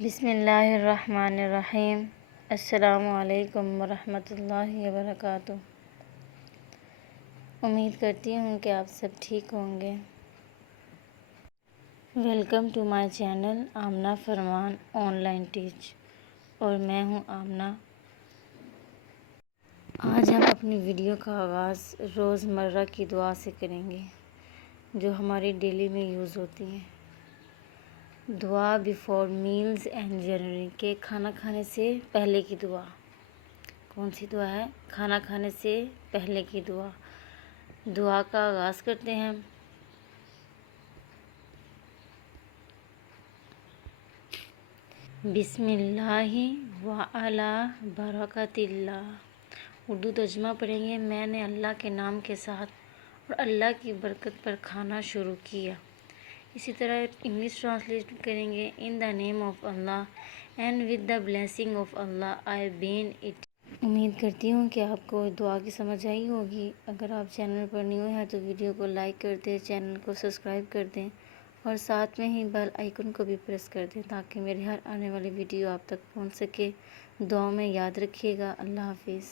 بسم اللہ الرحمن الرحیم۔ السلام علیکم ورحمۃ اللہ وبرکاتہ۔ امید کرتی ہوں کہ آپ سب ٹھیک ہوں گے۔ Welcome to my channel Amna Farman on line teach, اور میں ہوں آمنہ۔ آج ہم اپنی ویڈیو کا آغاز روزمرہ کی دعا سے کریں گے جو ہماری ڈیلی میں یوز ہوتی ہیں۔ دعا بیفور میلز اینڈ جرنی، کہ کھانا کھانے سے پہلے کی دعا۔ کون سی دعا ہے؟ کھانا کھانے سے پہلے کی دعا۔ دعا کا آغاز کرتے ہیں۔ بسم اللہ وعلی برکت اللہ۔ اردو ترجمہ پڑھیں گے۔ میں نے اللہ کے نام کے ساتھ اور اللہ کی برکت پر کھانا شروع کیا۔ اسی طرح انگلش ٹرانسلیٹ کریں گے۔ In the name of Allah and with the blessing of Allah I begin it. امید کرتی ہوں کہ آپ کو دعا کی سمجھ آئی ہوگی۔ اگر آپ چینل پر نیو ہیں تو ویڈیو کو لائک کر دیں، چینل کو سبسکرائب کر دیں اور ساتھ میں ہی بیل آئیکن کو بھی پریس کر دیں تاکہ میری ہر آنے والی ویڈیو آپ تک پہنچ سکے۔ دعاؤں میں یاد رکھیے گا۔ اللہ حافظ۔